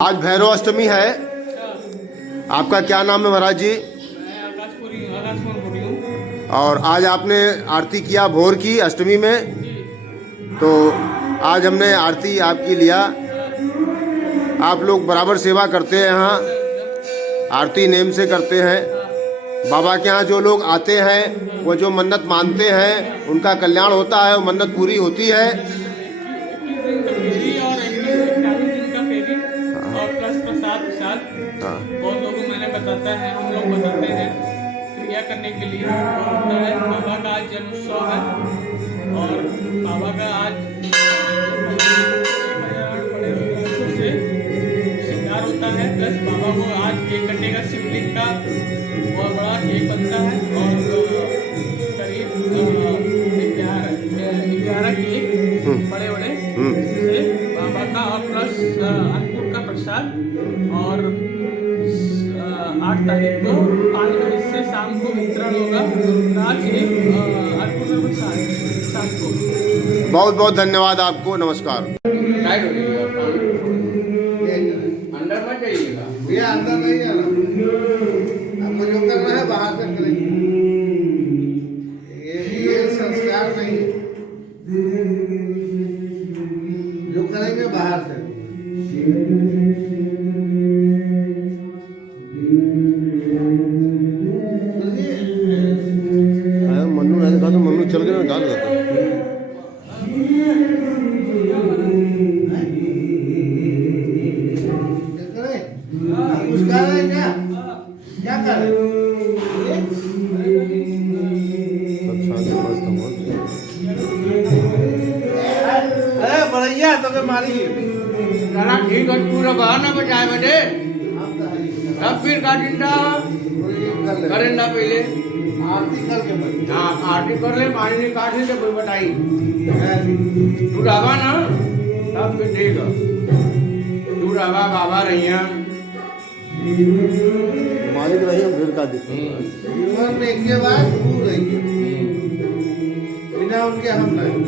आज भैरव अष्टमी है। आपका क्या नाम है महाराज जी? मैं आकाशपुरी हूँ। और आज आपने आरती किया भोर की अष्टमी में, तो आज हमने आरती आपकी लिया। आप लोग बराबर सेवा करते हैं यहाँ, आरती नेम से करते हैं। बाबा के यहाँ जो लोग आते हैं वो जो मन्नत मानते हैं उनका कल्याण होता है, वो मन्नत पूरी होती है। हाँ। बहुत लोगों को मैंने बताता है, हम लोग बताते हैं क्रिया करने के लिए होता है। बाबा का आज जन्मोत्सव है और बाबा का आज 1000 बड़े रुद्राक्षों से श्रृंगार होता है। प्लस बाबा को आज केक कटेगा, शिवलिंग का बहुत बड़ा केक बनता है और करीब 11 केक बड़े बड़े से बाबा का, और प्लस अन्नकूट का प्रसाद। और 8 तारीख को 5 बजे से शाम को वितरण होगा रुद्राक्ष अन्नकूट का प्रसाद शाम को। बहुत बहुत धन्यवाद आपको, नमस्कार। अंदर मत जाइएगा, ये अंदर नहीं जाना, आपको जो करना है बाहर से करेंगे। ये संस्कार नहीं है, जो करेंगे बाहर से। मन्नू ने कहा तो मन्नू चल गया, गाल करता। कुछ कर रहे हैं क्या कर रहे अरे बढ़िया तो के मारी गाना ठीक है, पूरा बहाना बजाए बटे तब फिर काटिंदा करें ना पहले आरती करके बड़ी हाँ आरती कर ले, पानी नहीं काटे तो कोई बताई तू डाबा ना तब फिर ठीक है। तू डाबा बाबा रहिया मालिक रही हम फिर का देते। जीवन में एक बार दूर रहेंगे, बिना उनके हम नहीं।